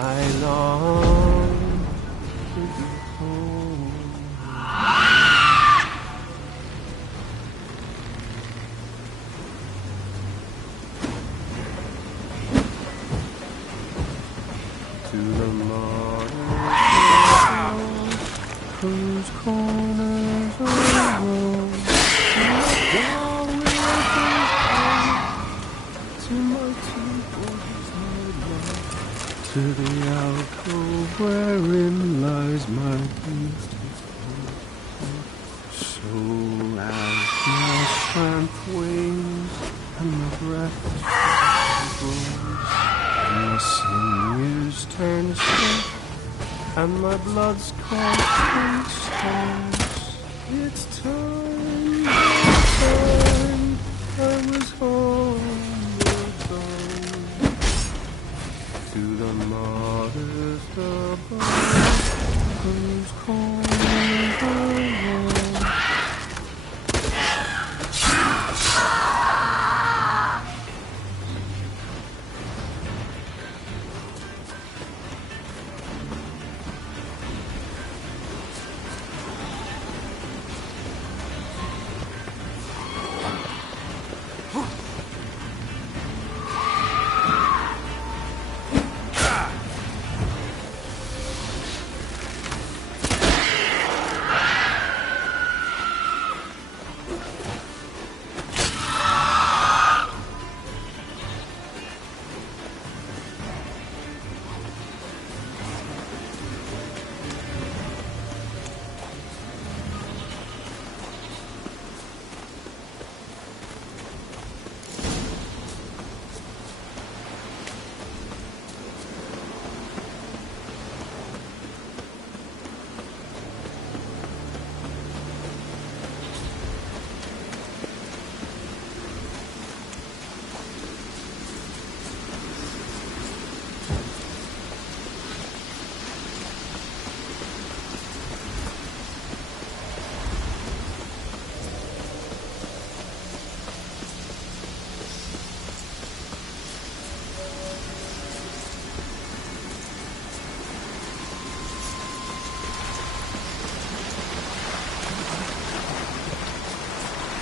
I long to be home. To the modern world, whose corners are rolled, to my temples, to the alcove wherein lies my beautiful. So as my strength wanes and my breath grows, and my sinews turn stiff, and my blood's caught in stones, it's time, I was homeward bound. To the martyrs above, whose corners are rolled.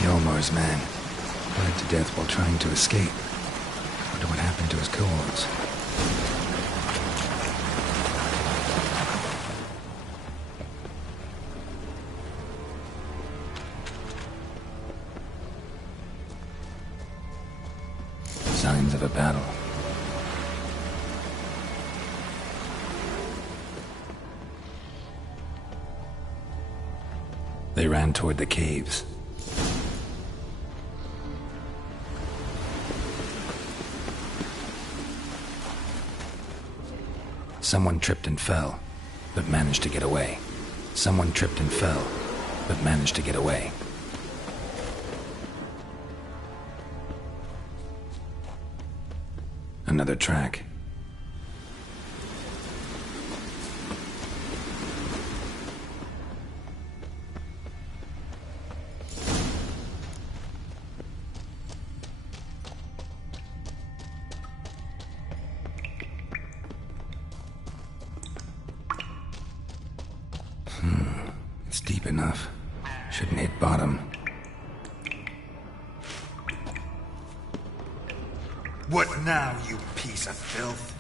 Yomar's man bled to death while trying to escape. Wonder what happened to his cohorts. Signs of a battle. They ran toward the caves. Someone tripped and fell, but managed to get away. Someone tripped and fell, but managed to get away. Another track. It's deep enough. Shouldn't hit bottom. What now, you piece of filth?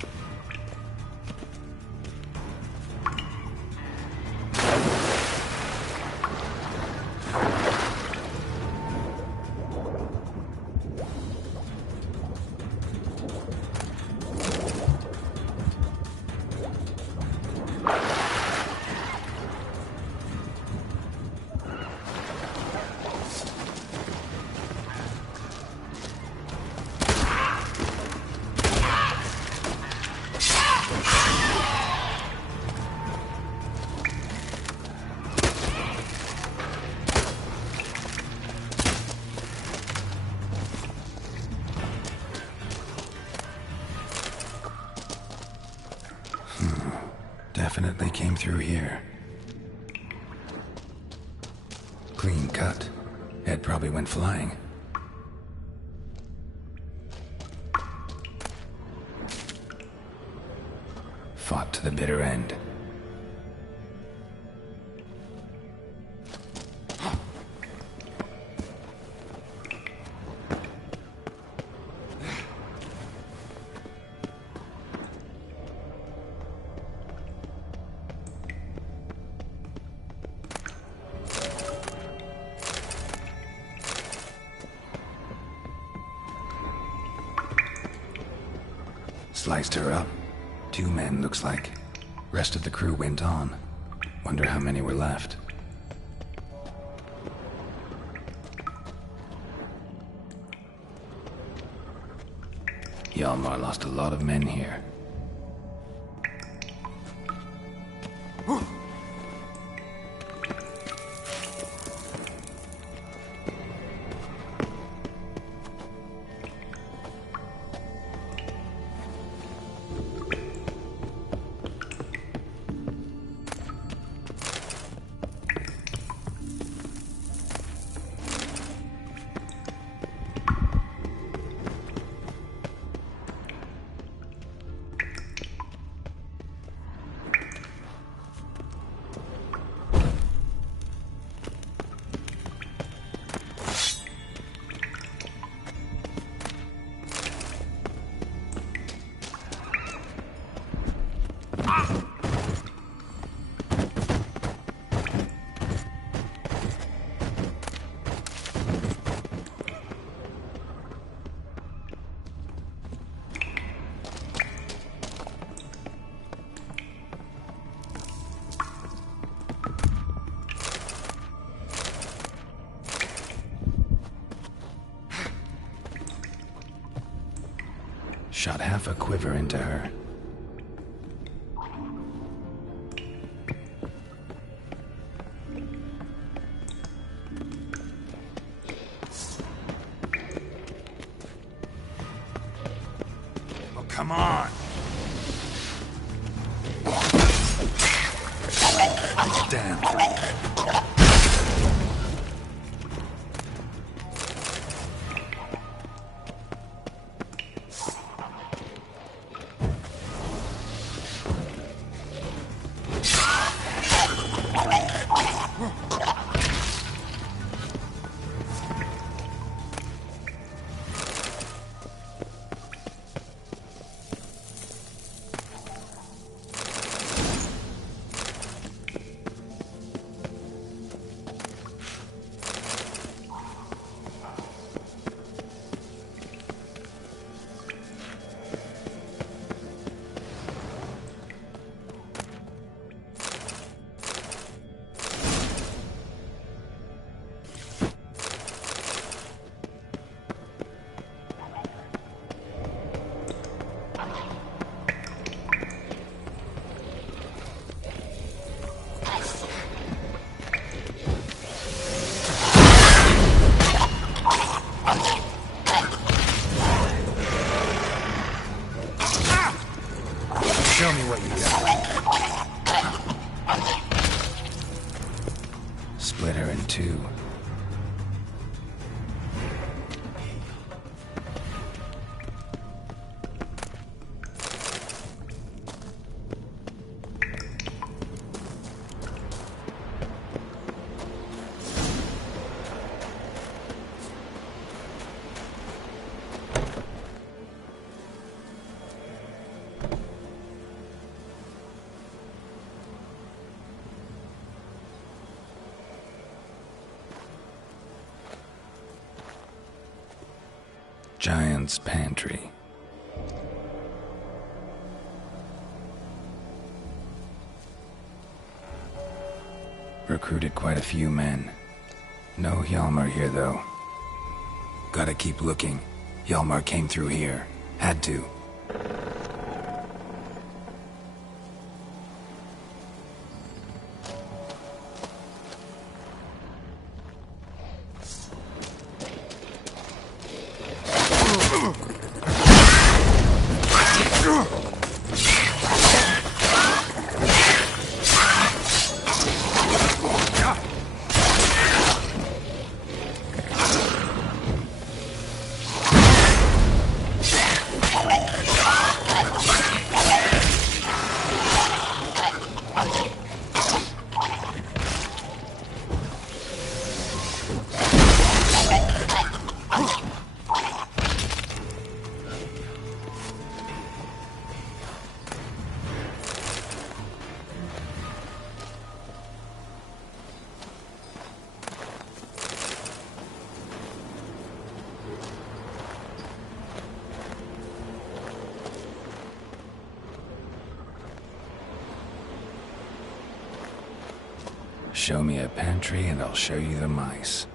Definitely came through here. Clean cut. Head probably went flying. fought to the bitter end. Sliced her up. 2 men, looks like. Rest of the crew went on. Wonder how many were left. Hjalmar lost a lot of men here. Shot half a quiver into her. Oh, come on! Damn. Show me what you got. Split her in 2. Giant's Pantry. Recruited quite a few men. No Hjalmar here, though. Gotta keep looking. Hjalmar came through here. Had to. Show me a pantry and I'll show you the mice.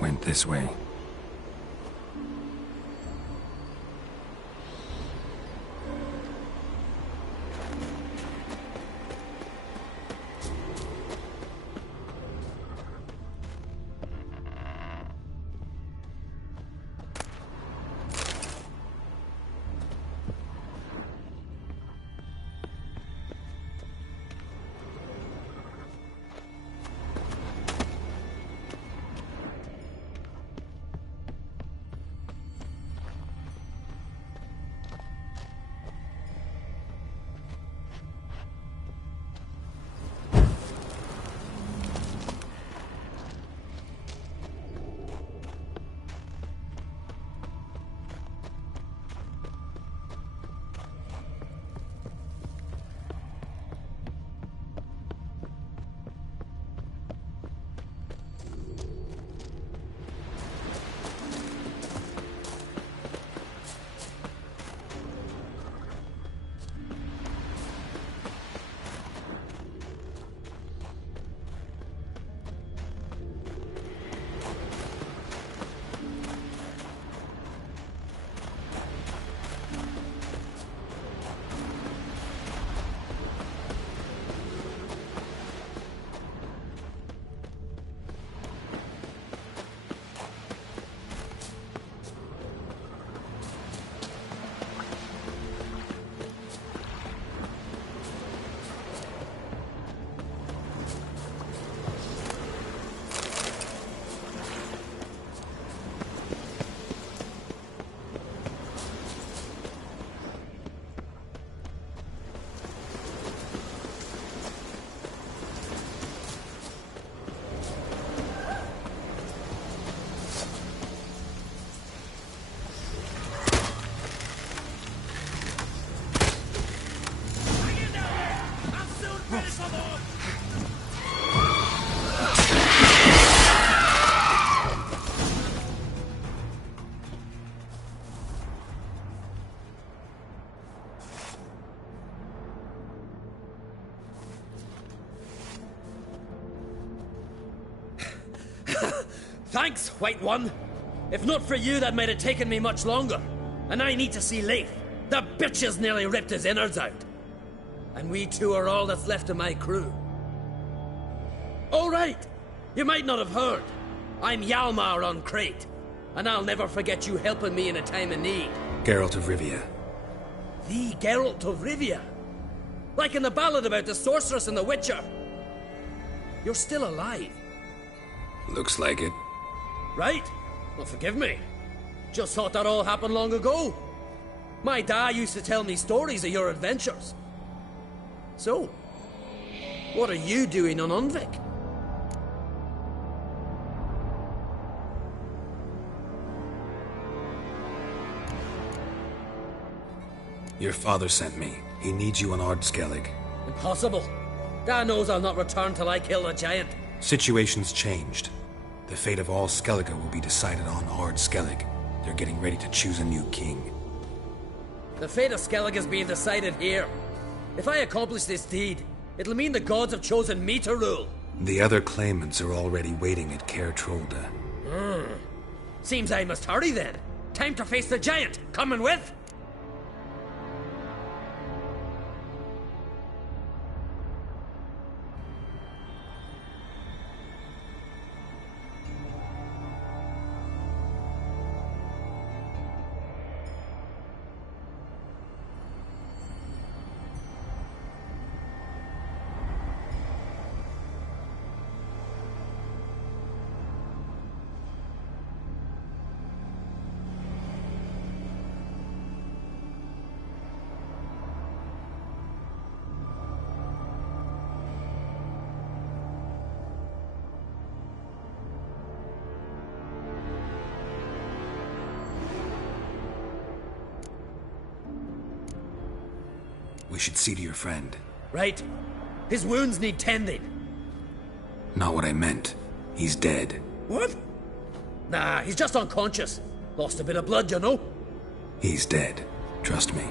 Went this way. Thanks, White One. If not for you, that might have taken me much longer. And I need to see Leif. The bitch has nearly ripped his innards out. And we two are all that's left of my crew. All right. You might not have heard. I'm Hjalmar on Crate. And I'll never forget you helping me in a time of need. Geralt of Rivia. The Geralt of Rivia. Like in the ballad about the sorceress and the Witcher. You're still alive. Looks like it. Right? Well, forgive me. Just thought that all happened long ago. My dad used to tell me stories of your adventures. So, what are you doing on Undvik? Your father sent me. He needs you on Ardskellig. Impossible. Dad knows I'll not return till I kill the giant. Situation's changed. The fate of all Skellige will be decided on Ardskellig. They're getting ready to choose a new king. The fate of Skellig is being decided here. If I accomplish this deed, it'll mean the gods have chosen me to rule. The other claimants are already waiting at Caer Trolda. Seems I must hurry then. Time to face the giant. Coming with? We should see to your friend. Right. His wounds need tending. Not what I meant. He's dead. What? Nah, he's just unconscious. Lost a bit of blood, you know. He's dead. Trust me.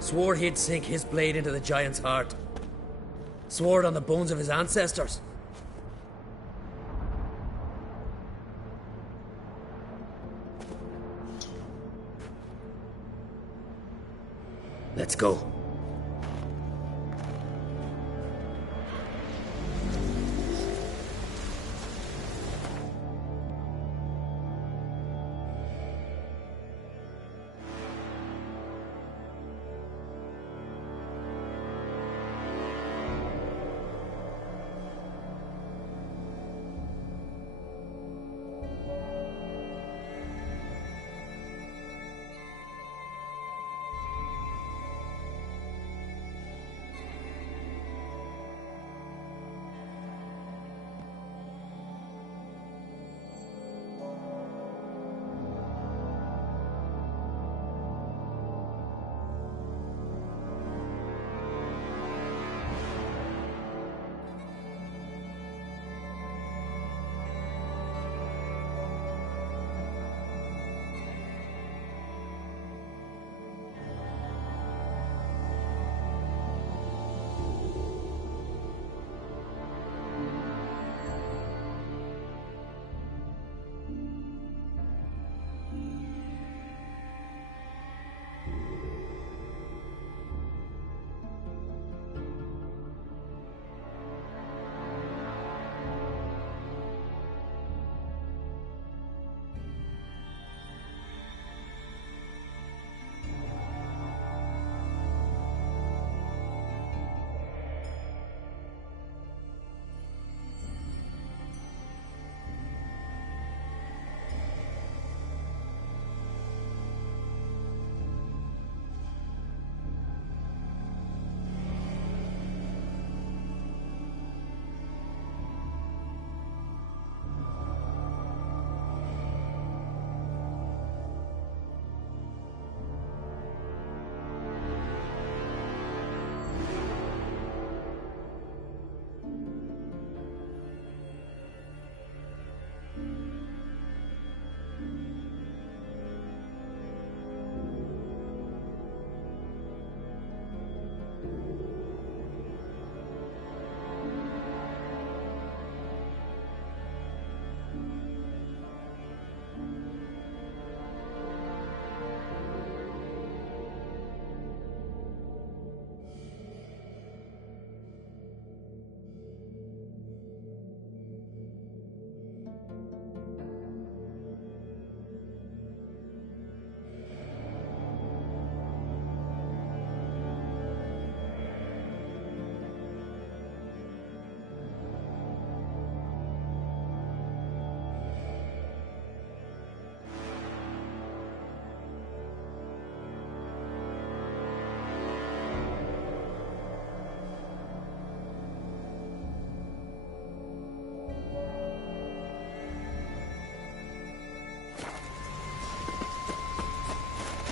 Swore he'd sink his blade into the giant's heart. Swore it on the bones of his ancestors. Let's go.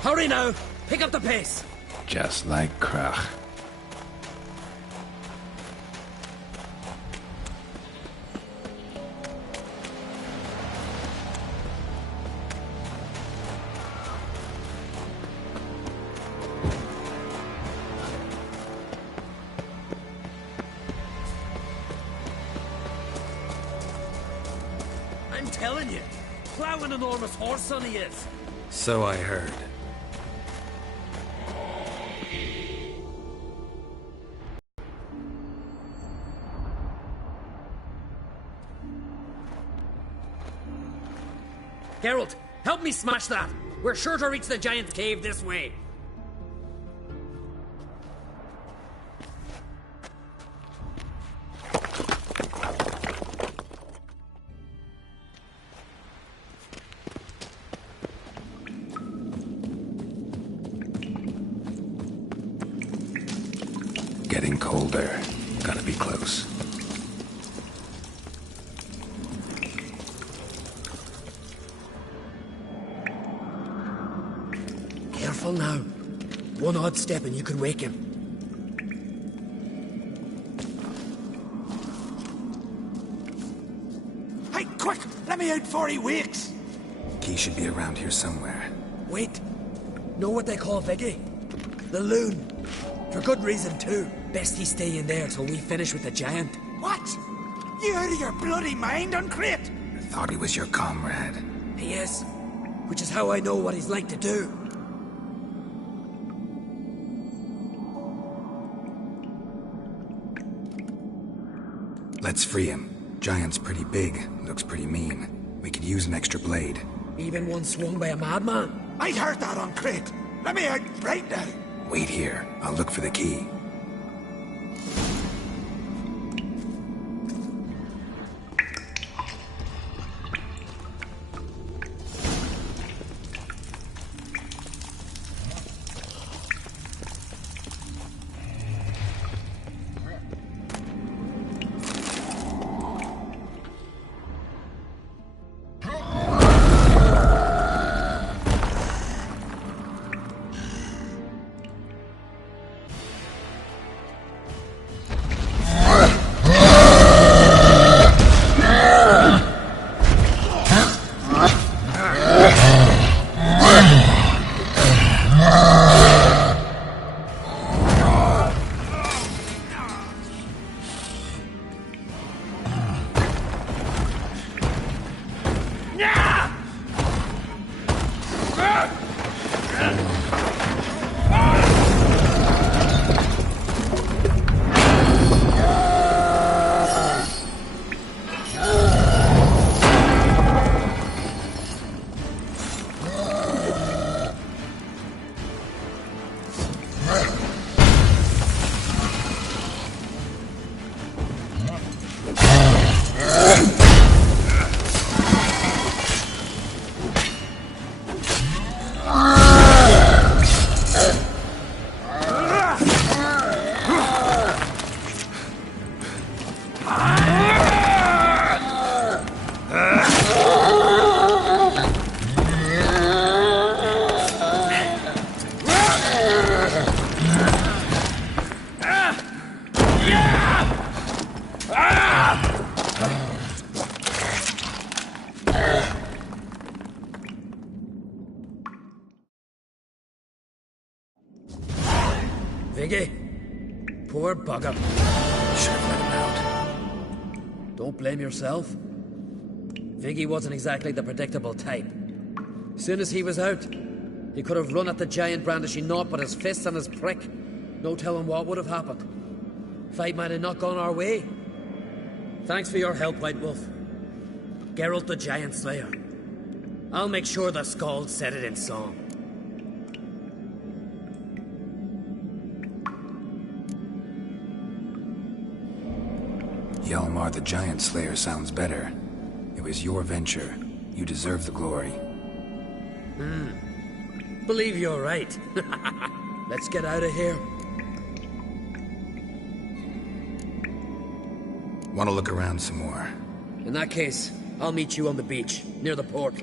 Hurry now! Pick up the pace! Just like Krach. I'm telling you, plow an enormous horse son he is. So I heard. Geralt, help me smash that! We're sure to reach the giant's cave this way. Getting colder. Gotta be close. Careful now. One odd step and you could wake him. Hey, quick! Let me out before he wakes! Key should be around here somewhere. Wait. Know what they call Viggy? The loon. For good reason, too. Best he stay in there till we finish with the giant. What? You out of your bloody mind, Uncrate? Thought he was your comrade. He is. Which is how I know what he's like to do. Let's free him. Giant's pretty big, looks pretty mean. We could use an extra blade. Even one swung by a madman. I heard that, Uncrate. Let me out right now. Wait here. I'll look for the key. Viggy. Poor bugger. Should have let him out. Don't blame yourself. Viggy wasn't exactly the predictable type. Soon as he was out, he could have run at the giant brandishing naught but his fists and his prick. No telling what would have happened. Fight might have not gone our way. Thanks for your help, White Wolf. Geralt the Giant Slayer. I'll make sure the Scald said it in song. Hjalmar the Giant Slayer sounds better. It was your venture. You deserve the glory. Believe you're right. Let's get out of here. Want to look around some more? In that case, I'll meet you on the beach, near the port.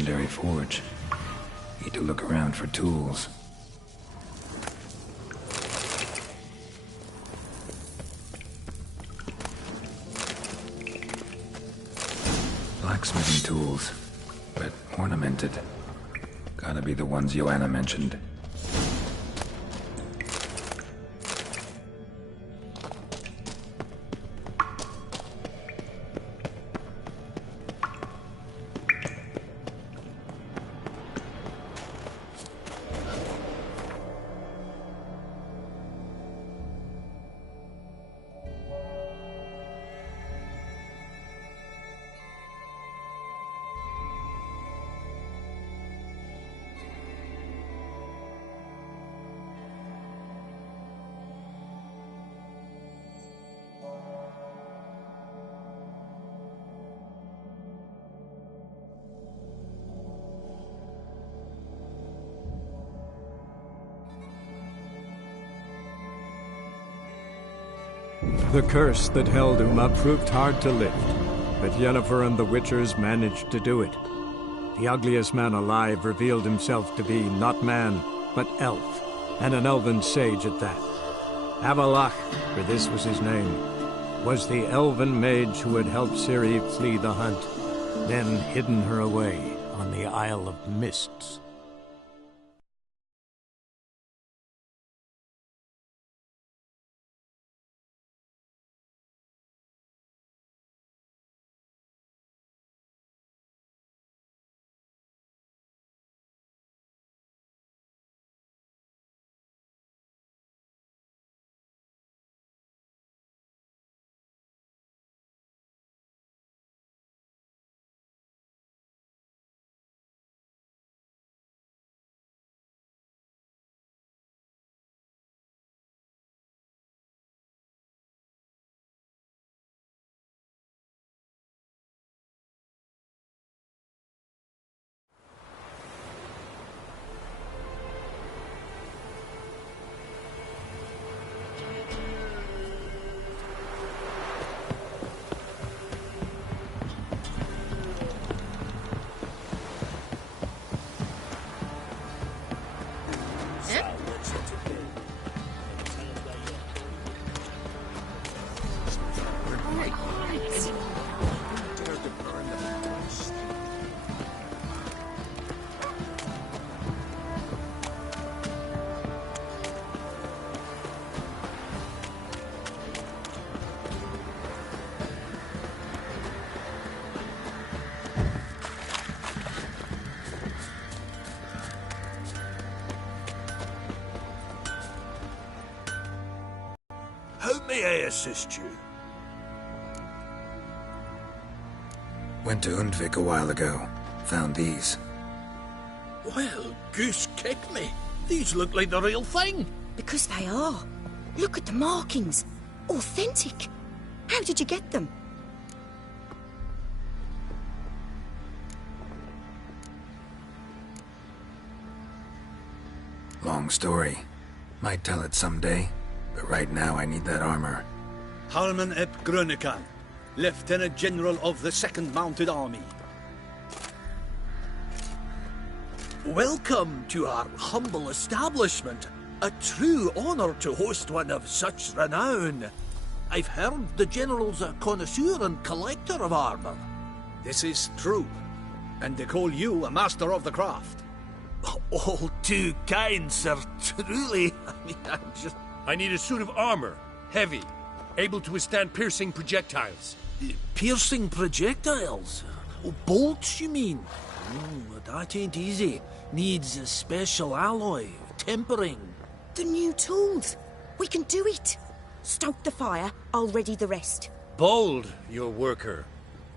legendary forge. Need to look around for tools. Blacksmithing tools, but ornamented. Gotta be the ones Joanna mentioned. The curse that held Uma proved hard to lift, but Yennefer and the Witchers managed to do it. The ugliest man alive revealed himself to be not man, but elf, and an elven sage at that. Avalach, for this was his name, was the elven mage who had helped Ciri flee the hunt, then hidden her away on the Isle of Mists. How may I assist you? Went to Undvik a while ago. Found these. Well, goose kick me. These look like the real thing. Because they are. Look at the markings. Authentic. How did you get them? Long story. Might tell it someday, but right now I need that armor. Harman ep Grönekan, Lieutenant General of the 2nd Mounted Army. Welcome to our humble establishment. A true honor to host one of such renown. I've heard the General's a connoisseur and collector of armor. This is true, and they call you a master of the craft. All too kind, sir. Truly. I need a suit of armor. Heavy. Able to withstand piercing projectiles. Piercing projectiles? Oh, bolts, you mean? That ain't easy. Needs a special alloy, tempering. The new tools. We can do it. Stoke the fire, I'll ready the rest. Bold, your worker.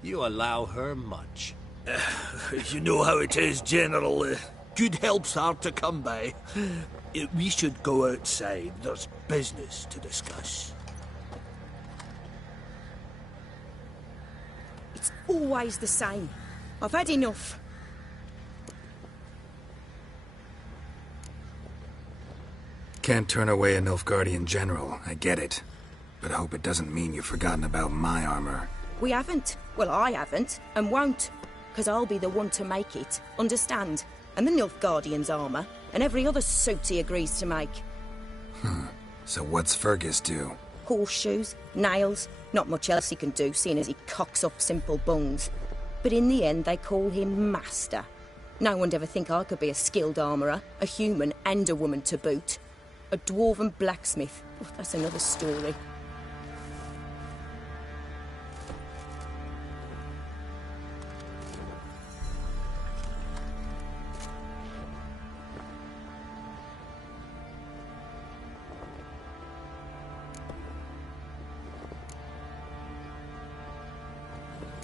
You allow her much. You know how it is, General. Good help's hard to come by. We should go outside. There's business to discuss. It's always the same. I've had enough. Can't turn away a Nilfgaardian general, I get it. But I hope it doesn't mean you've forgotten about my armor. We haven't. Well, I haven't, and won't. 'cause I'll be the one to make it, understand? And the Nilfgaardian's armour, and every other suit he agrees to make. So what's Fergus do? Horseshoes, nails, not much else he can do, seeing as he cocks up simple bungs. But in the end, they call him Master. No one'd ever think I could be a skilled armourer, a human and a woman to boot. A dwarven blacksmith, oh, that's another story.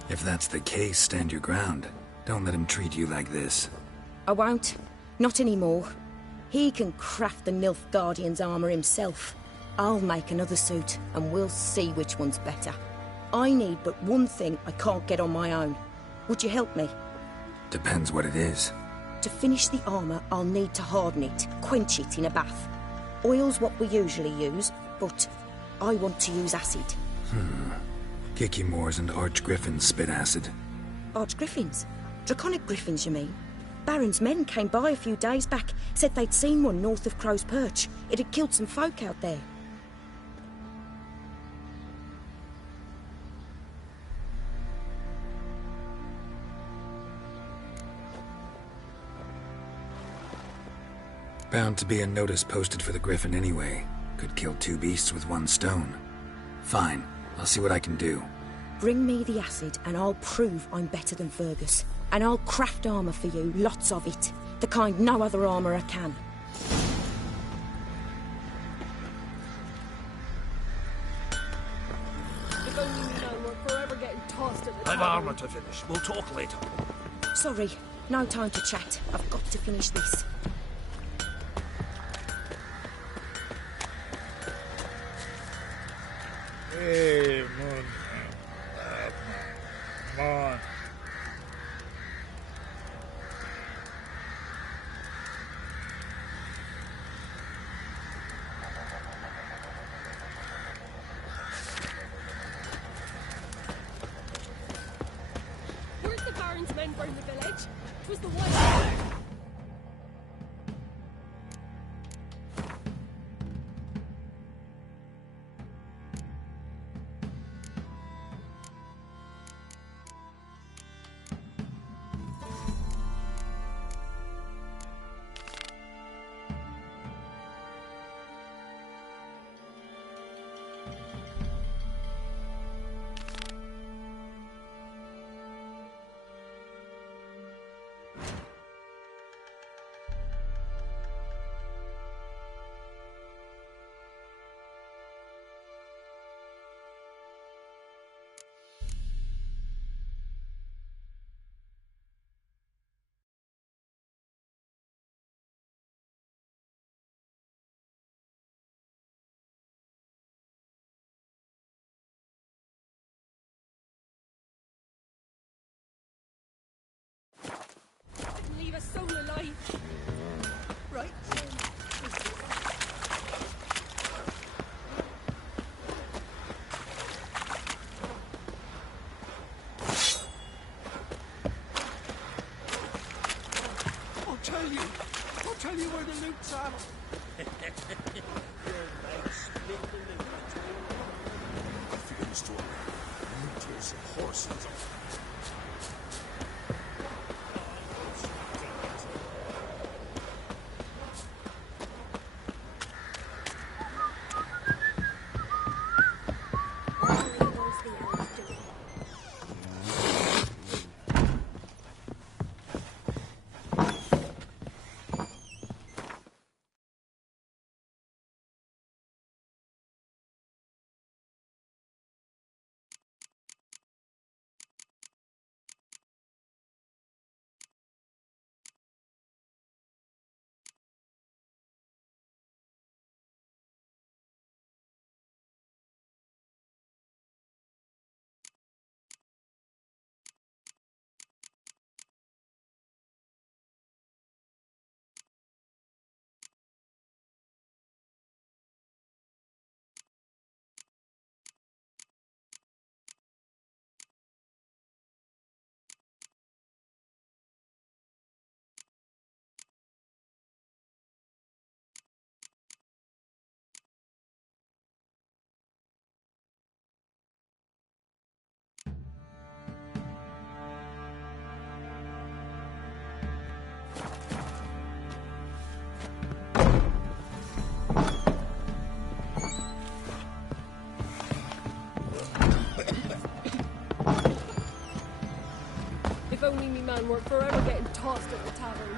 If that's the case, stand your ground. Don't let him treat you like this. I won't. Not anymore. He can craft the Nilfgaardian's armour himself. I'll make another suit, and we'll see which one's better. I need but one thing I can't get on my own. Would you help me? Depends what it is. To finish the armour, I'll need to harden it, quench it in a bath. Oil's what we usually use, but I want to use acid. Kikimoors and Archgriffins spit acid. Archgriffins? Draconic griffins, you mean? Baron's men came by a few days back, said they'd seen one north of Crow's Perch. It had killed some folk out there. Bound to be a notice posted for the Griffin anyway. Could kill two beasts with one stone. Fine, I'll see what I can do. Bring me the acid and I'll prove I'm better than Fergus. And I'll craft armour for you, lots of it. The kind no other armourer can. If only we know we're forever getting tossed at the I've tavern. armour to finish. We'll talk later. Sorry, no time to chat. I've got to finish this. Hey, Moon. Come on. Weren't the Baron's men burn the village? 'Twas the one. Leave us soul alive. Right. I'll tell you where the loot's at. Your knights split the loot between. I figure the story. Looters and horses. only me man were forever getting tossed at the tavern.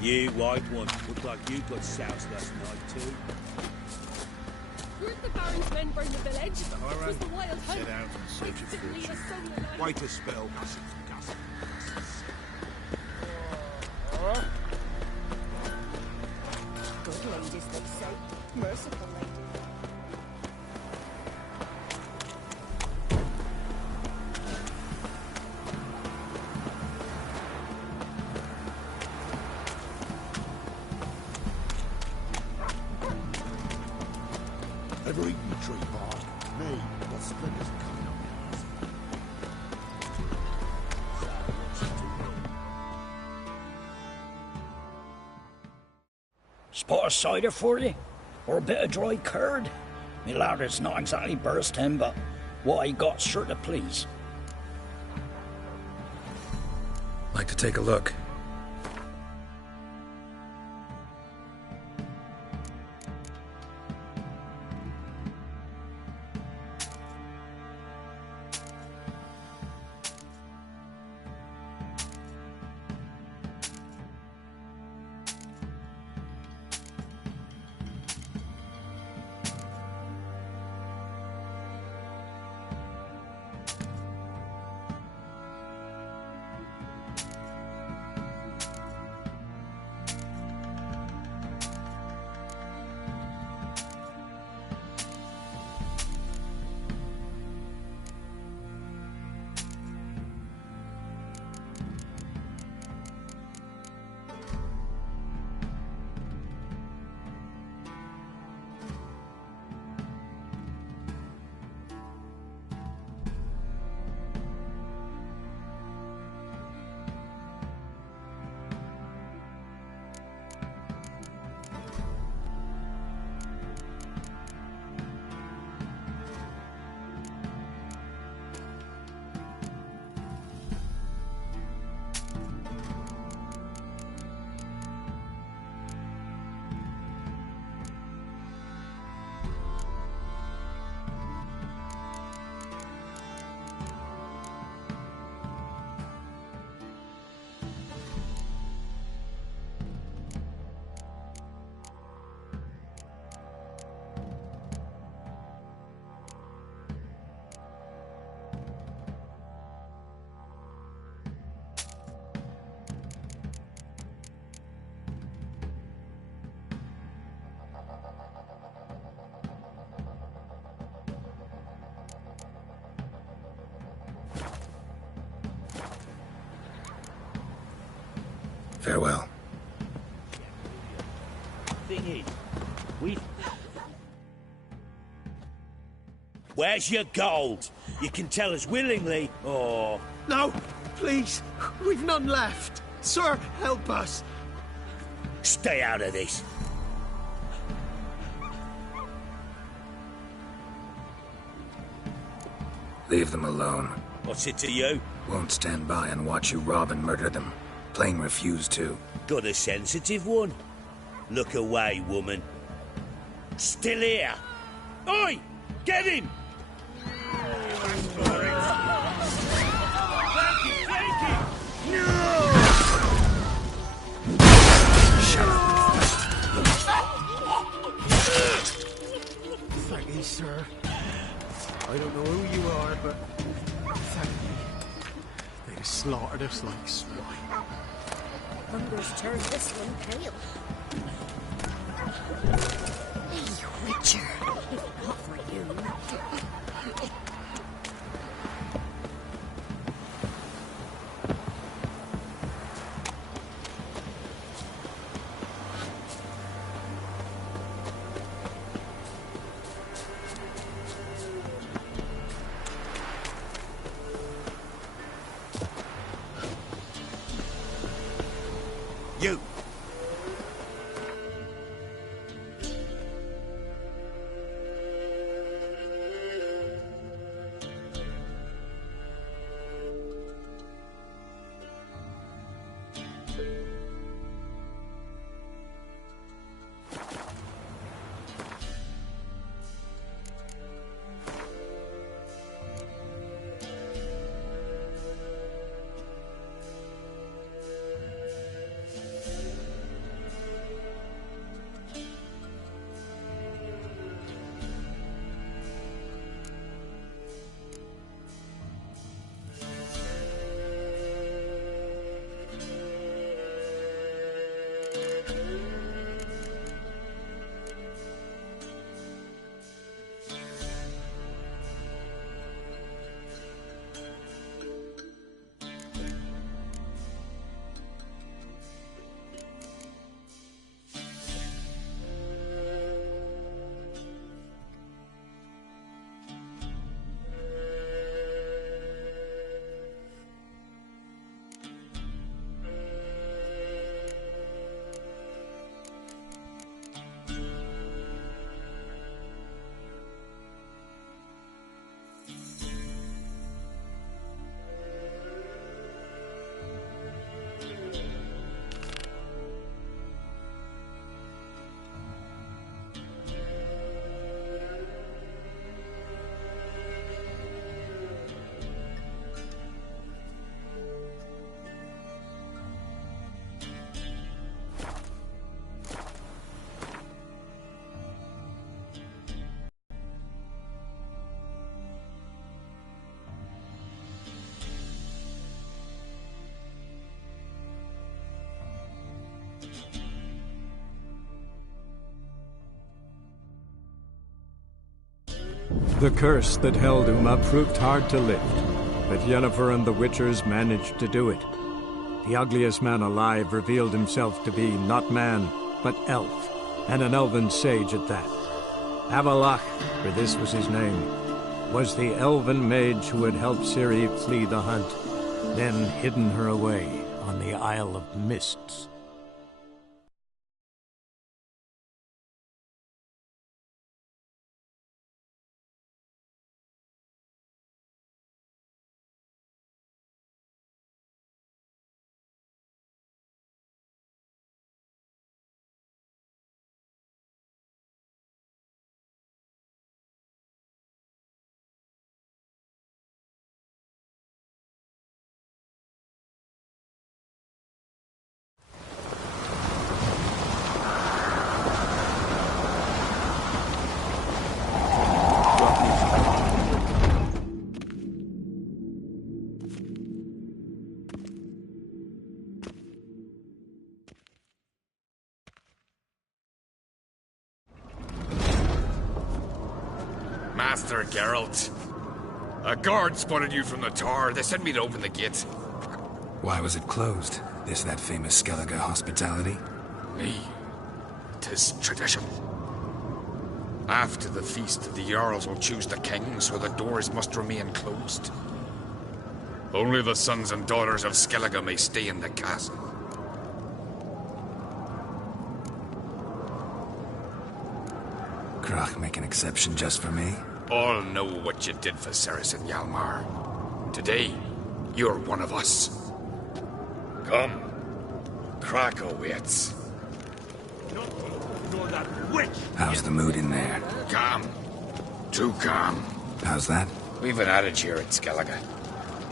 You white one, look like you got soused last night too. Weren't the Baron's men burned the village? It was the wild hunt. Set out in search of Didn't leave fortune. us soul alive. Wait a spell. Good ladies, they say. Merciful ladies. Ever eaten a tree bark? Me, got splinters coming up. Spot of cider for you? Or a bit of dry curd? Me lad, it's not exactly bursting, but what I got's sure to please. Like to take a look. Farewell. Thing is, where's your gold? You can tell us willingly, or... No, please, we've none left. Sir, help us. Stay out of this. Leave them alone. What's it to you? Won't stand by and watch you rob and murder them. Plain refuse to. Got a sensitive one? Look away, woman. Still here. Oi! Get him! Thank you, sir. I don't know who you are, but thank you. They slaughtered us like swine. Hunger's turned this one pale. Hey, Witcher. Not for you. The curse that held Uma proved hard to lift, but Yennefer and the Witchers managed to do it. The ugliest man alive revealed himself to be not man, but elf, and an elven sage at that. Avalach, for this was his name, was the elven mage who had helped Ciri flee the hunt, then hidden her away on the Isle of Mists. Master Geralt. A guard spotted you from the tower. They sent me to open the gate. Why was it closed? Is that famous Skellige hospitality? Me. 'Tis tradition. After the feast, the Jarls will choose the king, so the doors must remain closed. Only the sons and daughters of Skellige may stay in the castle. Krach make an exception just for me? All know what you did for Ceres and Hjalmar. Today, you're one of us. Come. Krakow waits. Nor that witch! How's the mood in there? Calm. Too calm. How's that? We've an adage here at Skellige.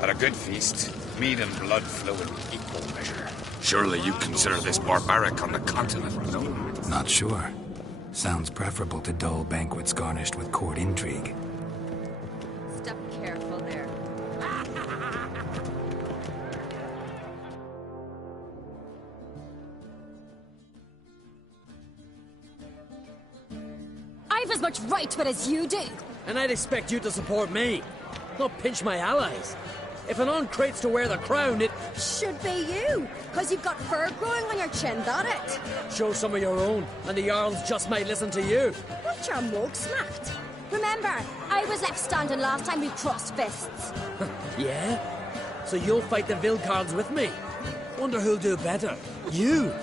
At a good feast, meat and blood flow in equal measure. Surely you consider this barbaric on the continent, no? Not sure. Sounds preferable to dull banquets garnished with court intrigue. Step careful there. I've as much right to it as you do. And I'd expect you to support me, not pinch my allies. If an uncrate's to wear the crown, it should be you, because you've got fur growing on your chin, that it? Show some of your own, and the Jarls just might listen to you. What your mug smacked? Remember, I was left standing last time we crossed fists. Yeah? So you'll fight the Vilcards with me? Wonder who'll do better, you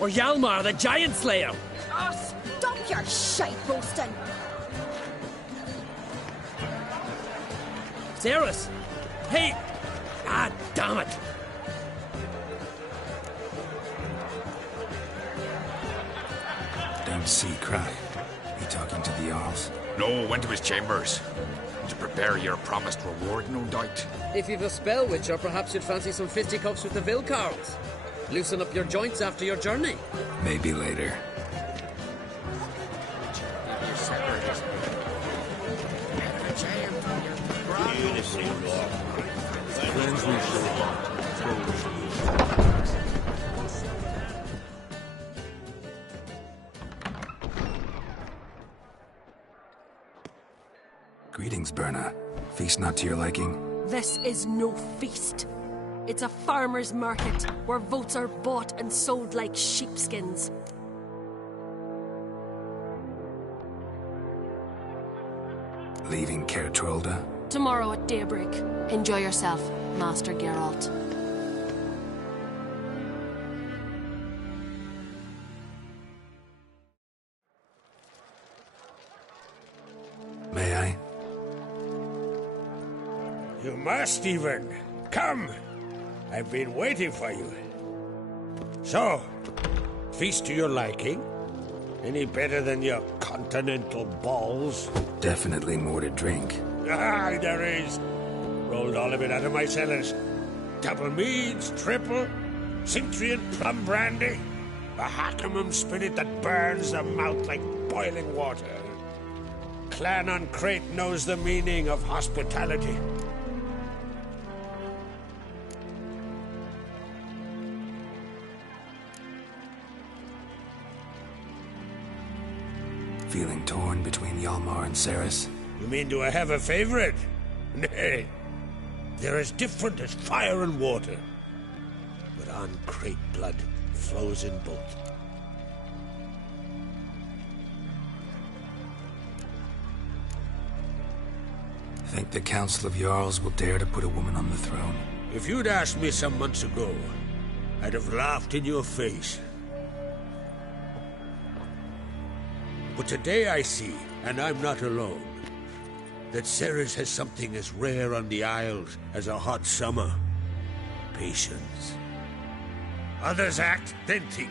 or Hjalmar the Giant Slayer? Oh, stop your shite boasting. Ceres! Hey! Ah, damn it! Don't see Krach. He talking to the Jarls? No, went to his chambers. To prepare your promised reward, no doubt. If you've a spell, Witcher, perhaps you'd fancy some fisticuffs with the Vilcards. Loosen up your joints after your journey. Maybe later. Greetings, Berna. Feast not to your liking? This is no feast. It's a farmer's market where votes are bought and sold like sheepskins. Leaving Caer Trolda? Tomorrow at daybreak. Enjoy yourself, Master Geralt. May I? You must, even. Come! I've been waiting for you. So, feast to your liking? Any better than your continental balls? Definitely more to drink. Ah, there is. Rolled all of it out of my cellars. Double meads, triple, Cintrian plum brandy, a Hackemum spirit that burns the mouth like boiling water. Clan on Crate knows the meaning of hospitality. Feeling torn between Hjalmar and Ceres? You mean do I have a favorite? Nay. They're as different as fire and water. But uncreate blood flows in both. Think the Council of Jarls will dare to put a woman on the throne? If you'd asked me some months ago, I'd have laughed in your face. But today I see, and I'm not alone, that Ceres has something as rare on the Isles as a hot summer. Patience. Others act, then think.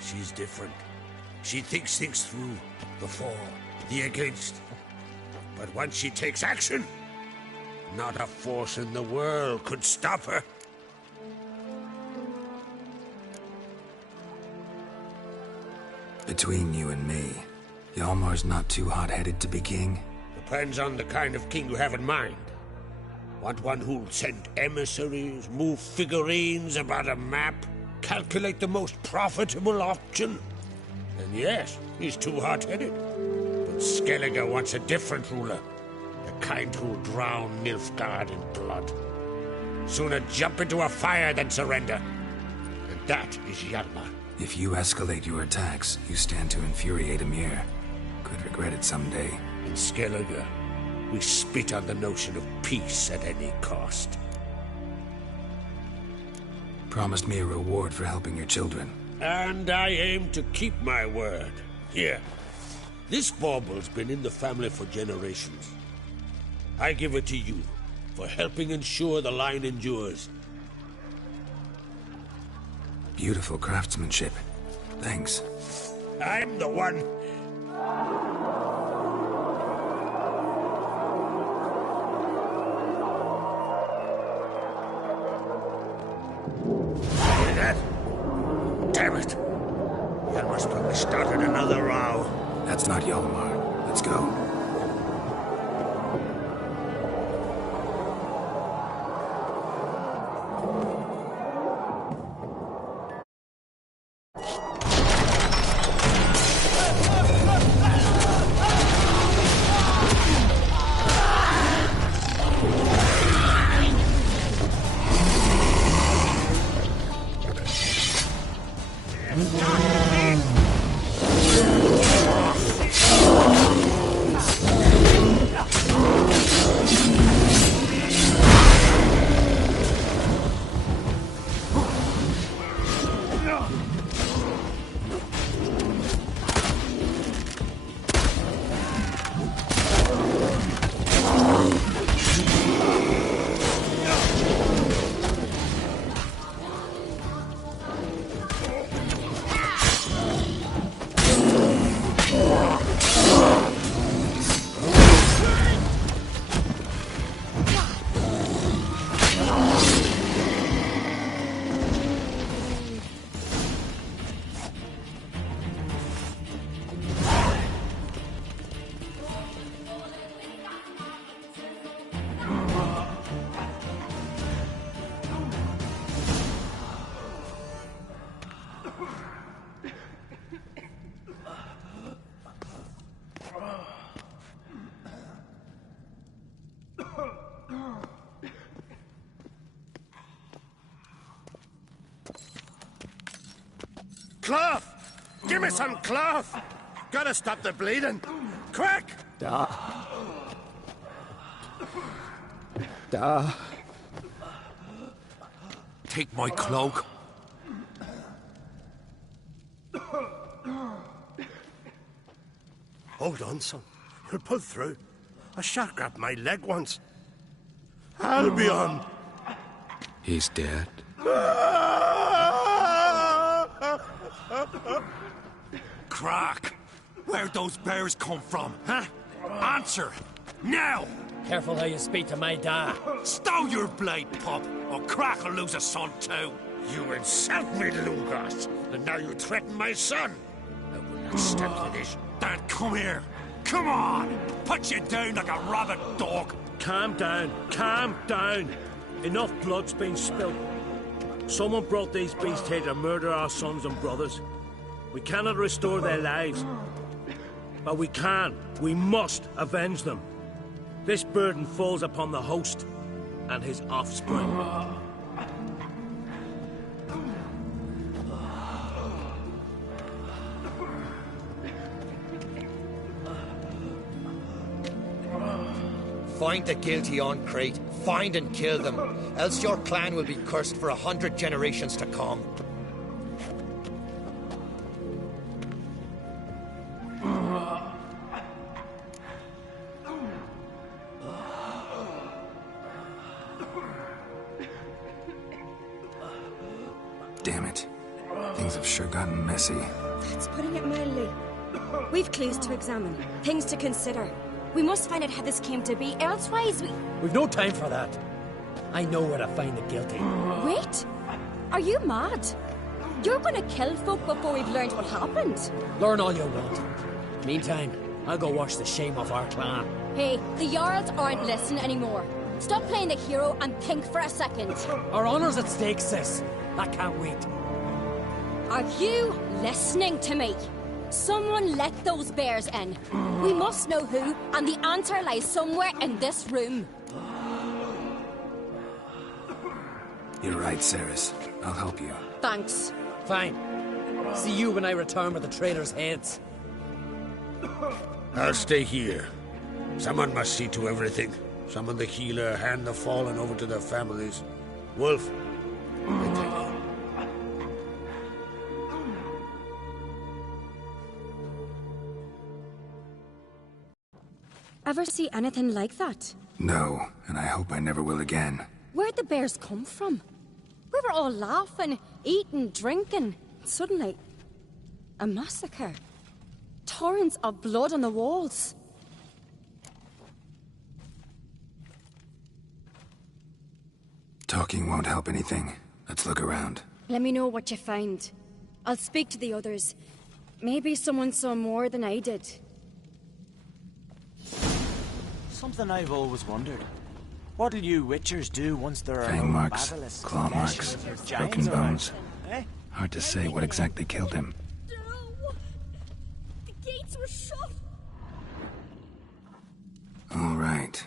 She's different. She thinks things through. The for, the against. But once she takes action, not a force in the world could stop her. Between you and me, Hjalmar's not too hot-headed to be king? Depends on the kind of king you have in mind. Want one who'll send emissaries, move figurines about a map, calculate the most profitable option? Then yes, he's too hot-headed. But Skellige wants a different ruler. The kind who'll drown Nilfgaard in blood. Sooner jump into a fire than surrender. And that is Hjalmar. If you escalate your attacks, you stand to infuriate Emir. Could regret it someday. In Skellige, we spit on the notion of peace at any cost. Promised me a reward for helping your children. And I aim to keep my word. Here, this bauble's been in the family for generations. I give it to you for helping ensure the line endures. Beautiful craftsmanship. Thanks. I'm the one. Hear that? Damn it. Hjalmar's probably started another row. That's not Hjalmar. Let's go. Cloth! Give me some cloth! Gotta stop the bleeding. Quick! Da. Take my cloak. Hold on, son. You'll pull through. A shark grabbed my leg once. Albion! He's dead. Crack! Where'd those bears come from, huh? Answer! Now! Careful how you speak to my dad. Stow your blade, pup, or Crack will lose a son too. You insult me, Lugos, and now you threaten my son. I will not stand for this. Dad, come here. Come on! Put you down like a rabid dog. Calm down. Calm down. Enough blood's been spilt. Someone brought these beasts here to murder our sons and brothers. We cannot restore their lives. But we can. We must avenge them. This burden falls upon the host and his offspring. Find the guilty on Crete. Find and kill them, else your clan will be cursed for 100 generations to come. Damn it. Things have sure gotten messy. That's putting it mildly. We've clues to examine, things to consider. We must find out how this came to be, elsewise We've no time for that. I know where to find the guilty. Wait! Are you mad? You're gonna kill folk before we've learned what happened. Learn all you want. Meantime, I'll go wash the shame off our clan. Hey, the Jarls aren't listening anymore. Stop playing the hero and think for a second. Our honor's at stake, sis. I can't wait. Are you listening to me? Someone let those bears in. We must know who, and the answer lies somewhere in this room. You're right, Ceres. I'll help you. Thanks. Fine. See you when I return with the traitors' heads. I'll stay here. Someone must see to everything. Summon the healer, hand the fallen over to their families. Wolf, I take you. Ever see anything like that? No, and I hope I never will again. Where'd the bears come from? We were all laughing, eating, drinking. Suddenly, a massacre. Torrents of blood on the walls. Talking won't help anything. Let's look around. Let me know what you find. I'll speak to the others. Maybe someone saw more than I did. Something I've always wondered. What'll you Witchers do once there are Fang no marks, basilisks, claw marks, Neshers, or broken giants around? bones. Eh? Hard to say what exactly killed him. The gates were shut. All right.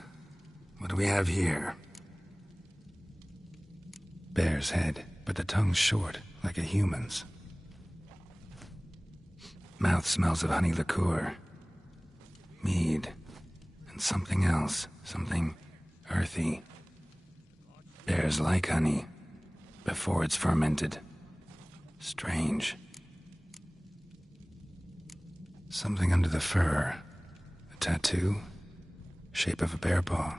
What do we have here? Bear's head, but the tongue's short, like a human's. Mouth smells of honey liqueur. Mead. And something else. Something earthy. Bears like honey. Before it's fermented. Strange. Something under the fur. A tattoo? Shape of a bear paw.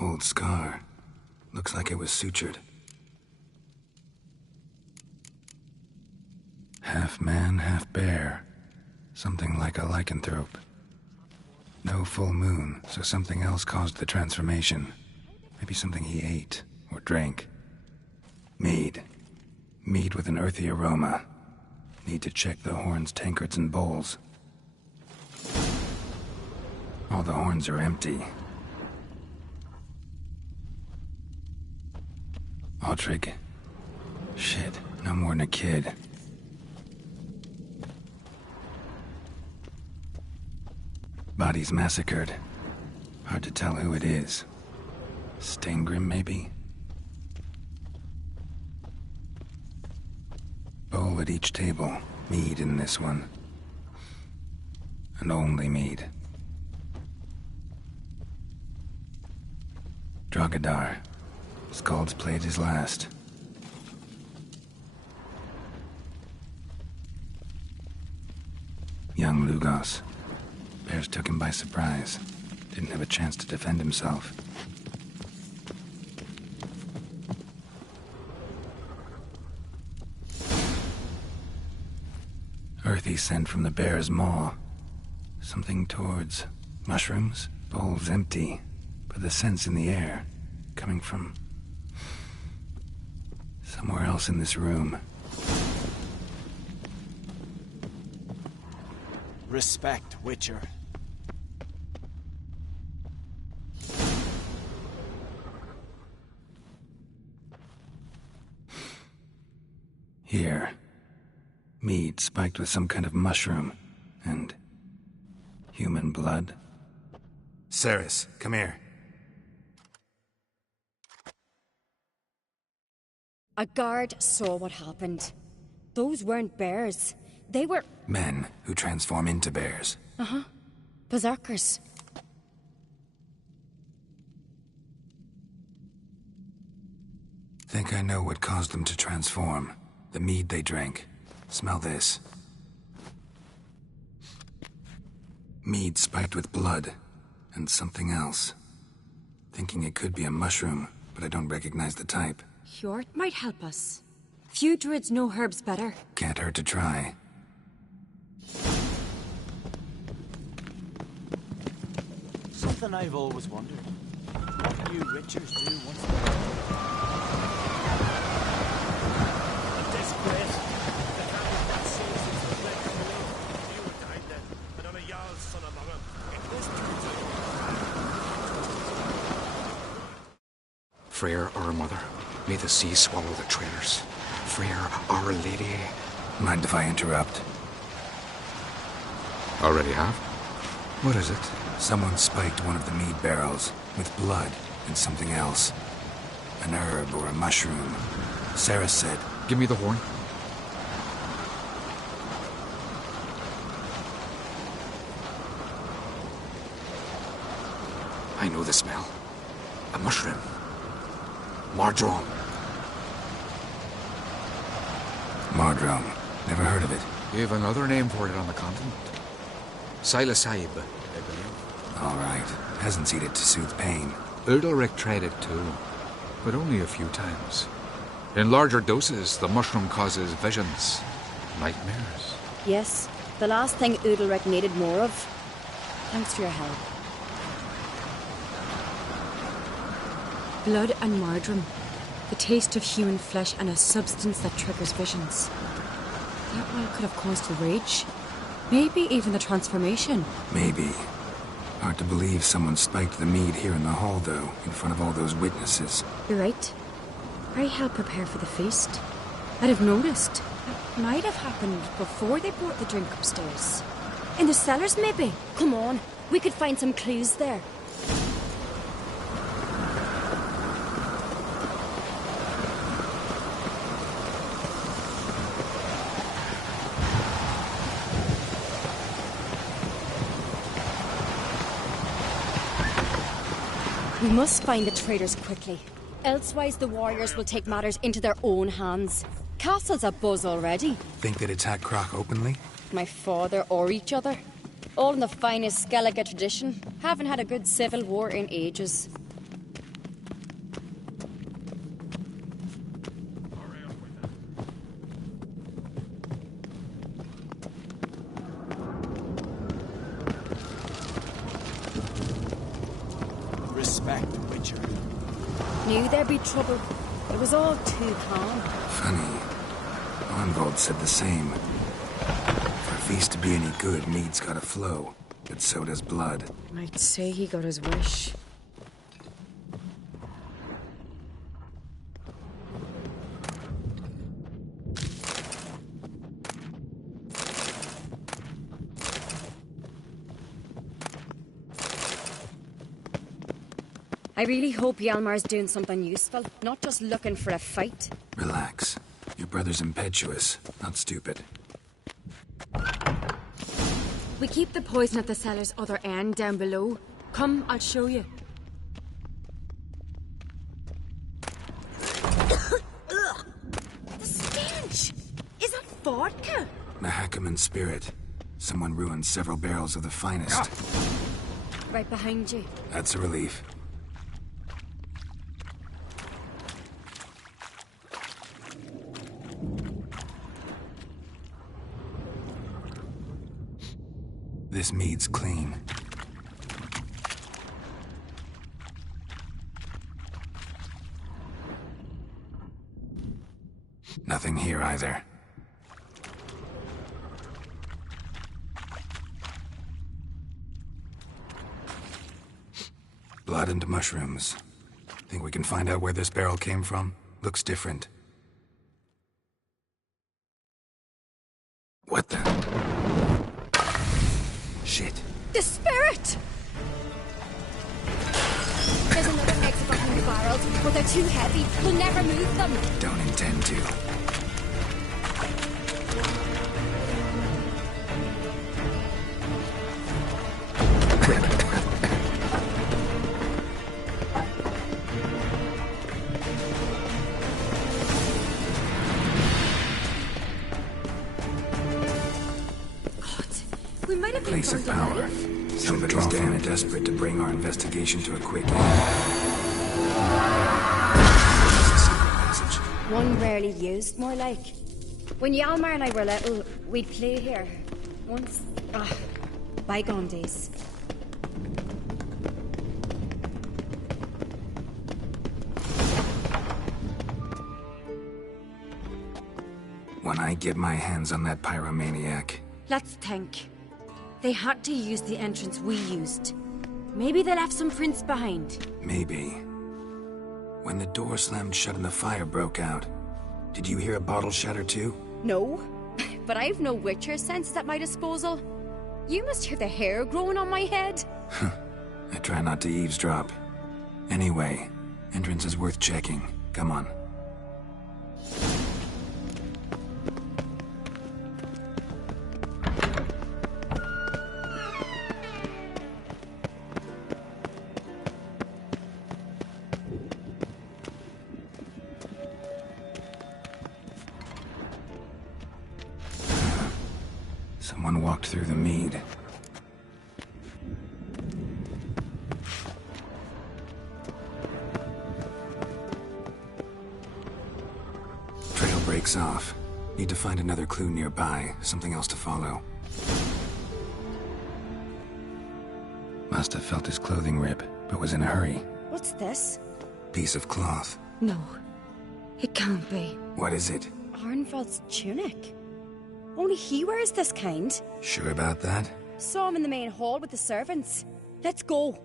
Old scar. Looks like it was sutured. Half man, half bear. Something like a lycanthrope. No full moon, so something else caused the transformation. Maybe something he ate or drank. Mead. Mead with an earthy aroma. Need to check the horns, tankards, and bowls. All the horns are empty. Aldrich. Shit, no more than a kid. Bodies massacred. Hard to tell who it is. Stangrim, maybe? Bowl at each table. Mead in this one. And only mead. Drogadar. Skald's played his last. Young Lugos. Bears took him by surprise. Didn't have a chance to defend himself. Earthy scent from the bear's maw. Something towards mushrooms. Bowls empty, but the scent's in the air. Coming from somewhere else in this room. Respect, Witcher. Here. Mead spiked with some kind of mushroom. And Human blood? Ceres, come here. A guard saw what happened. Those weren't bears. They were... Men who transform into bears. Uh-huh. Berserkers. Think I know what caused them to transform. The mead they drank. Smell this. Mead spiked with blood. And something else. Thinking it could be a mushroom, but I don't recognize the type. Hjort might help us. Few druids know herbs better. Can't hurt to try. Something I've always wondered. What do you Witchers do once the... A disgrace. The hand that soul since the plague come below. You were died then, and on a Jarl's son among them. It was Freyr, our mother, may the sea swallow the traitors. Freyr, our lady. Mind if I interrupt? Already have? What is it? Someone spiked one of the mead barrels with blood and something else. An herb or a mushroom. Sarah said... Give me the horn. I know the smell. A mushroom. Mardrome. Mardrome. Never heard of it. You have another name for it on the continent. Psilocybe, I believe. All right. Peasants eat it to soothe pain. Udalric tried it too, but only a few times. In larger doses, the mushroom causes visions, nightmares. Yes, the last thing Udalric needed more of. Thanks for your help. Blood and mardrome. The taste of human flesh and a substance that triggers visions. That well could have caused the rage. Maybe even the transformation. Maybe. Hard to believe someone spiked the mead here in the hall, though, in front of all those witnesses. You're right. I helped prepare for the feast. I'd have noticed. It might have happened before they brought the drink upstairs. In the cellars, maybe? Come on, we could find some clues there. We must find the traitors quickly. Elsewise, the warriors will take matters into their own hands. Castle's abuzz already. Think they'd attack Croc openly? My father or each other. All in the finest Skellige tradition. Haven't had a good civil war in ages. Respect, Witcher. Knew there'd be trouble. It was all too calm. Funny. Arnvold said the same. For a feast to be any good, mead's gotta flow. But so does blood. I'd say he got his wish. I really hope Hjalmar's doing something useful, not just looking for a fight. Relax. Your brother's impetuous, not stupid. We keep the poison at the cellar's other end down below. Come, I'll show you. The stench! Is that vodka? Mahakaman spirit. Someone ruined several barrels of the finest. Right behind you. That's a relief. This mead's clean. Nothing here either. Blood and mushrooms. Think we can find out where this barrel came from? Looks different. What the? Shit. The They're too heavy. We'll never move them. Don't intend to. We might have been Place of further power. out. Somebody's damn desperate to bring our investigation to a quick end. One rarely used, more like. When Yalmar and I were little, we'd play here. Once. Bygone days. When I get my hands on that pyromaniac, Let's think. They had to use the entrance we used. Maybe they left some prints behind. maybe. When the door slammed shut and the fire broke out, did you hear a bottle shatter too? No, but I've no Witcher sense at my disposal. You must hear the hair growing on my head. I try not to eavesdrop. Anyway, entrance is worth checking. Come on. Someone walked through the mead. Trail breaks off. Need to find another clue nearby, something else to follow. Must have felt his clothing rip, but was in a hurry. What's this? Piece of cloth. No, it can't be. What is it? Arnvald's tunic. Only he wears this kind. Sure about that? Saw him in the main hall with the servants. Let's go.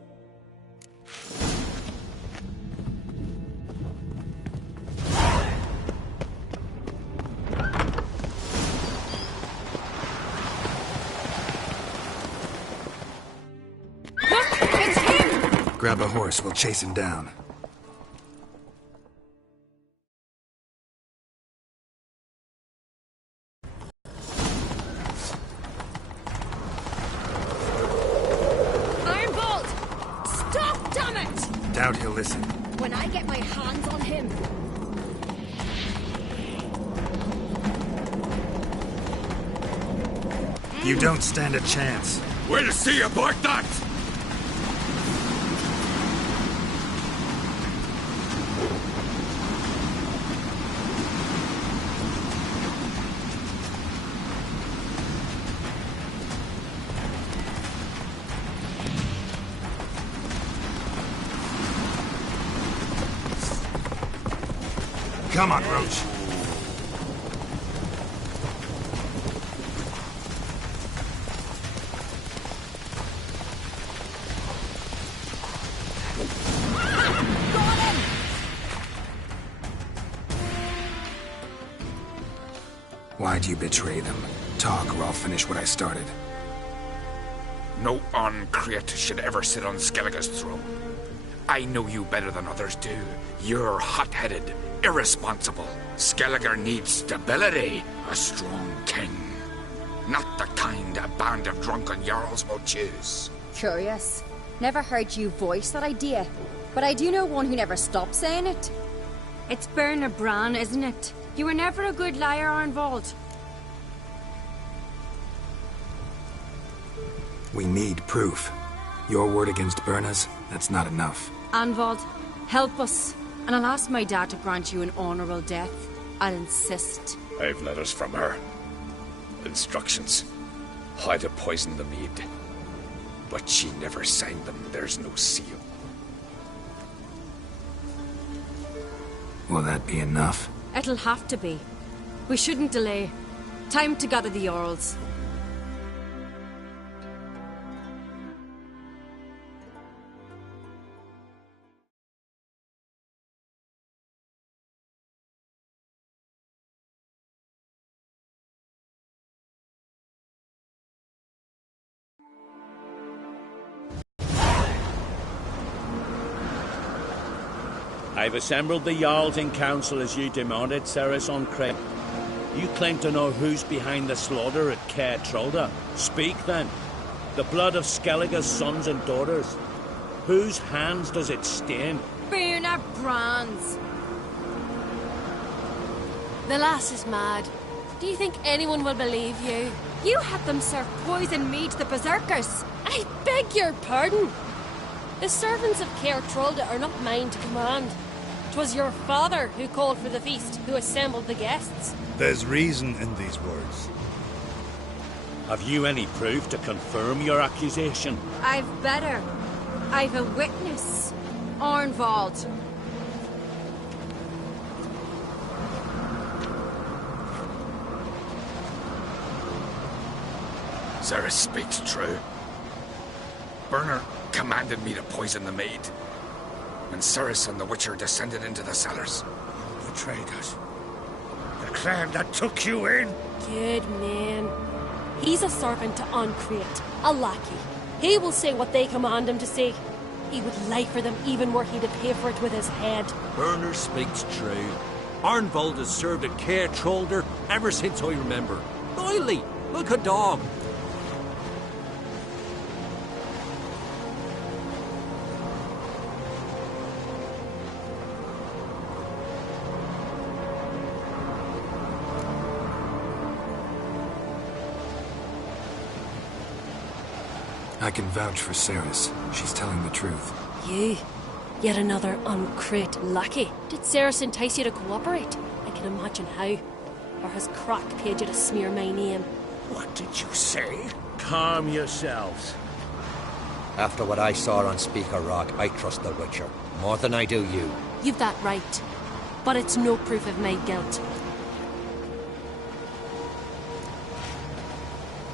Look, it's him! Grab a horse, we'll chase him down. Doubt he'll listen. When I get my hands on him. You don't stand a chance. We'll see about that! Come on, Roach. Why'd you betray them? Talk or I'll finish what I started. No Uncreate should ever sit on Skellige's throne. I know you better than others do. You're hot-headed, irresponsible. Skellige needs stability, a strong king. Not the kind a band of drunken jarls will choose. Curious. Never heard you voice that idea. But I do know one who never stops saying it. It's Bernard Bran, isn't it? You were never a good liar, Arnvald. We need proof. Your word against Berna's, that's not enough. Arnvald, help us. And I'll ask my dad to grant you an honorable death. I'll insist. I've letters from her. Instructions. How to poison the mead. But she never signed them. There's no seal. Will that be enough? It'll have to be. We shouldn't delay. Time to gather the Jarls. I've assembled the Jarls in council as you demanded, Ceres on Craig. You claim to know who's behind the slaughter at Caer Trolda. Speak then. The blood of Skellige's sons and daughters. Whose hands does it stain? Birna Brand's. The lass is mad. Do you think anyone will believe you? You had them serve poison mead to the berserkers. I beg your pardon. The servants of Caer Trolda are not mine to command. 'Twas your father who called for the feast, who assembled the guests. There's reason in these words. Have you any proof to confirm your accusation? I've better. I've a witness. Arnvald. Ceres speaks true. Burner commanded me to poison the maid. When Ceres and the Witcher descended into the cellars. You betrayed us. The clan that took you in. Good man. He's a servant to Ancrete, a lackey. He will say what they command him to say. He would lie for them even were he to pay for it with his head. Burner speaks true. Arnvald has served at Caer Trolder ever since I remember. Loyally, like a dog. I can vouch for Ceres. She's telling the truth. You? Yet another Ancrete lackey. Did Ceres entice you to cooperate? I can imagine how. Or has Crack paid you to smear my name? What did you say? Calm yourselves. After what I saw on Speaker Rock, I trust the Witcher. More than I do you. You've that right. But it's no proof of my guilt.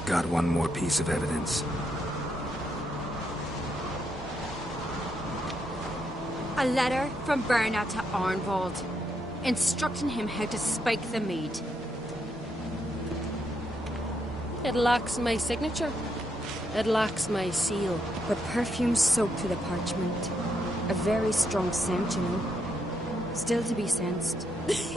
Got one more piece of evidence. A letter from Birna to Arnvald, instructing him how to spike the mead. It lacks my signature. It lacks my seal. The perfume soaked through the parchment. A very strong scent, you know. Still to be sensed. Is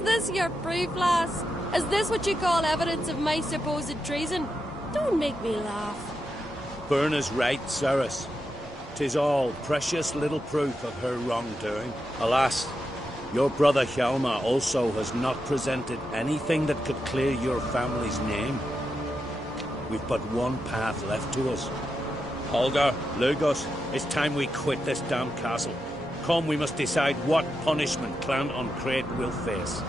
this your proof, lass? Is this what you call evidence of my supposed treason? Don't make me laugh. Birna's right, Ceres. 'Tis all precious little proof of her wrongdoing. Alas, your brother Hjalmar also has not presented anything that could clear your family's name. We've but one path left to us. Holger, Lugos, it's time we quit this damn castle. Come, we must decide what punishment Clan Ancrete will face.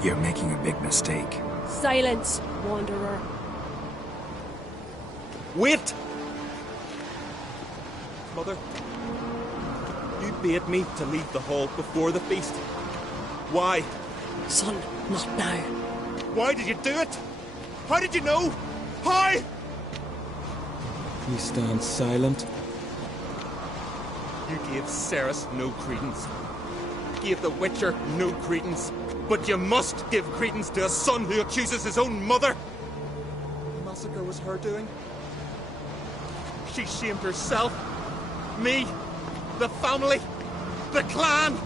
You're making a big mistake. Silence, wanderer. Wait! Mother, you bade me to leave the hall before the feast. Why? Son, not now. Why did you do it? How did you know? How? You stand silent. You gave Ceres no credence. Gave the Witcher no credence. But you must give credence to a son who accuses his own mother. The massacre was her doing. She shamed herself, me, the family, the clan.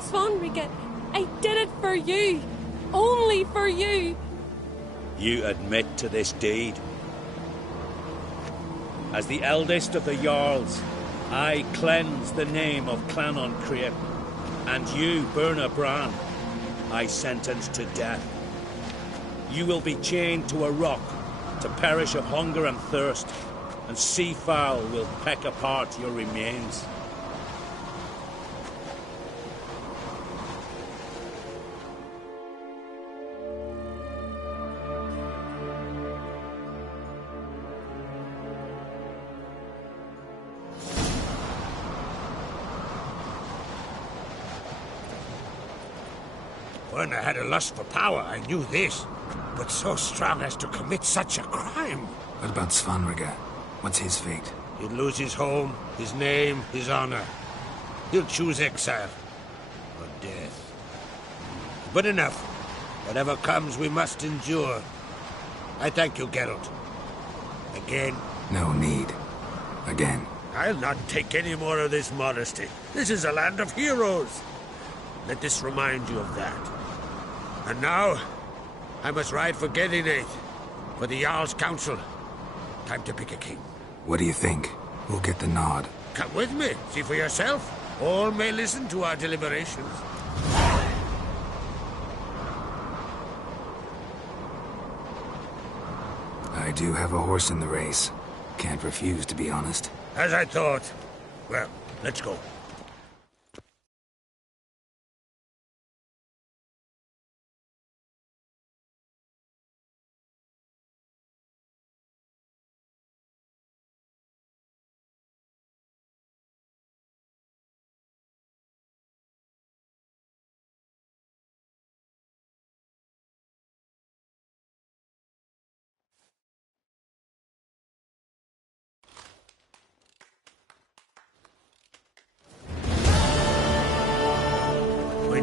Svanrige, I did it for you. Only for you. You admit to this deed. As the eldest of the Jarls, I cleanse the name of Clan Ancrete, and you, Birna Bran, I sentence to death. You will be chained to a rock to perish of hunger and thirst, and seafowl will peck apart your remains. When I had a lust for power, I knew this. But so strong as to commit such a crime. What about Svanrige? What's his fate? He'd lose his home, his name, his honor. He'll choose exile. Or death. But enough. Whatever comes, we must endure. I thank you, Geralt. Again. No need. Again. I'll not take any more of this modesty. This is a land of heroes. Let this remind you of that. And now, I must ride for Gedinath, for the Jarl's Council. Time to pick a king. What do you think? We'll get the nod. Come with me, see for yourself. All may listen to our deliberations. I do have a horse in the race. Can't refuse, to be honest. As I thought. Well, let's go.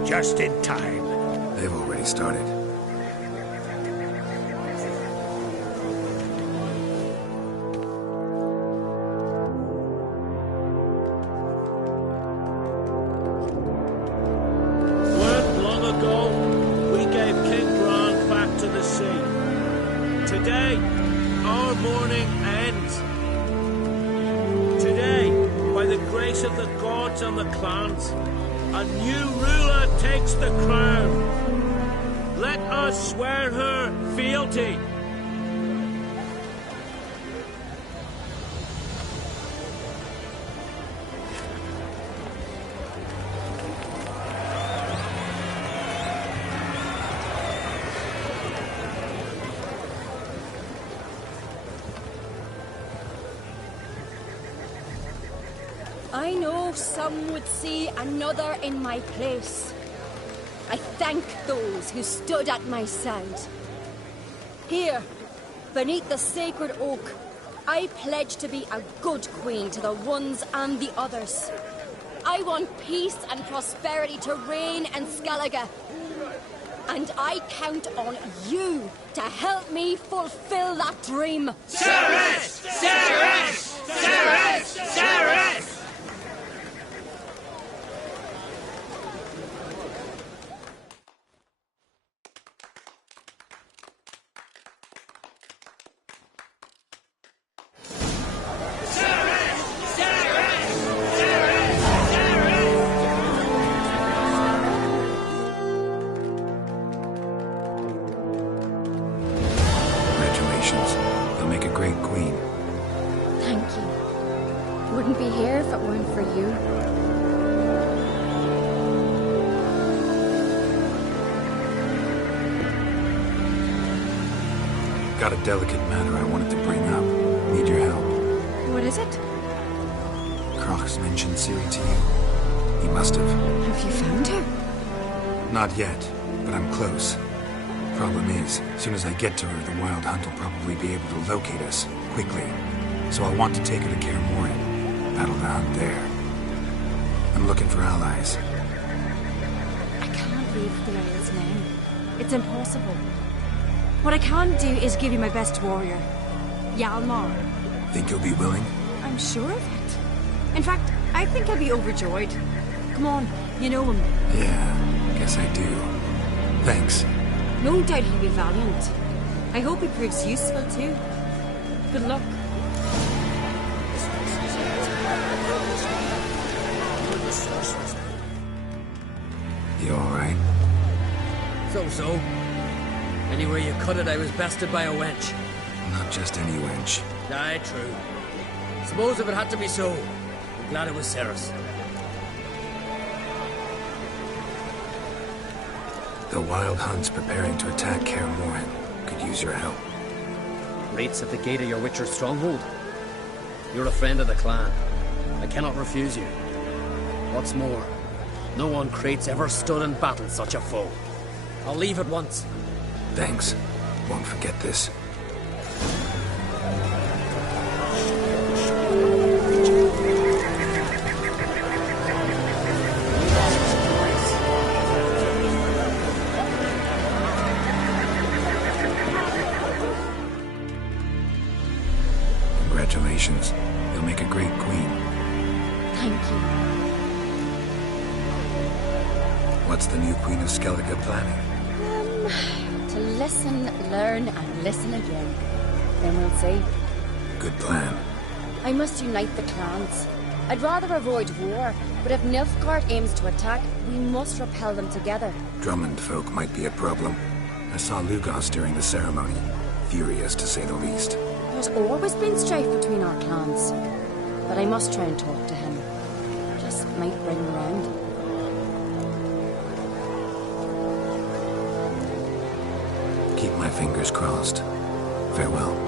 Just in time. They've already started. Weren't long ago, we gave King Bran back to the sea. Today, our mourning ends. Today, by the grace of the gods and the clans, a new ruler takes the crown. Let us swear her fealty. I know some would see another in my place. I thank those who stood at my side. Here, beneath the sacred oak, I pledge to be a good queen to the ones and the others. I want peace and prosperity to reign in Skellige. And I count on you to help me fulfill that dream. Ceres! Ceres! Ceres! Ceres! You'll make a great queen. Thank you. Wouldn't be here if it weren't for you. Got a delicate matter I wanted to bring up. Need your help. What is it? Croc's mentioned Ciri to you. He must have. Have you found her? Not yet, but I'm close. Problem is, as soon as I get to her, the Wild Hunt will probably be able to locate us, quickly. So I'll want to take her to Kaer Morhen. Battle the hunt there. I'm looking for allies. I can't leave Thrail's name. It's impossible. What I can do is give you my best warrior, Hjalmar. Think you'll be willing? I'm sure of it. In fact, I think I'll be overjoyed. Come on, you know him. Yeah, guess I do. Thanks. No doubt he'll be valiant. I hope he proves useful too. Good luck. You alright? So. Anywhere you cut it, I was bested by a wench. Not just any wench. Aye, true. Suppose if it had to be so, I'm glad it was Ceres. The Wild Hunt's preparing to attack Kaer Morhen. Could use your help. Rates at the gate of your Witcher's stronghold. You're a friend of the clan. I cannot refuse you. What's more, no one Crate's ever stood in battle such a foe. I'll leave at once. Thanks. Won't forget this. transformations. You'll make a great queen. Thank you. What's the new Queen of Skellige planning? To listen, learn, and listen again. Then we'll see. Good plan. I must unite the clans. I'd rather avoid war, but if Nilfgaard aims to attack, we must repel them together. Drummond folk might be a problem. I saw Lugos during the ceremony. Furious, to say the least. There's always been strife between our clans. But I must try and talk to him. Just might bring him around. Keep my fingers crossed. Farewell.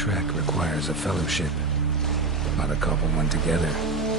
trek requires a fellowship, not a couple one together.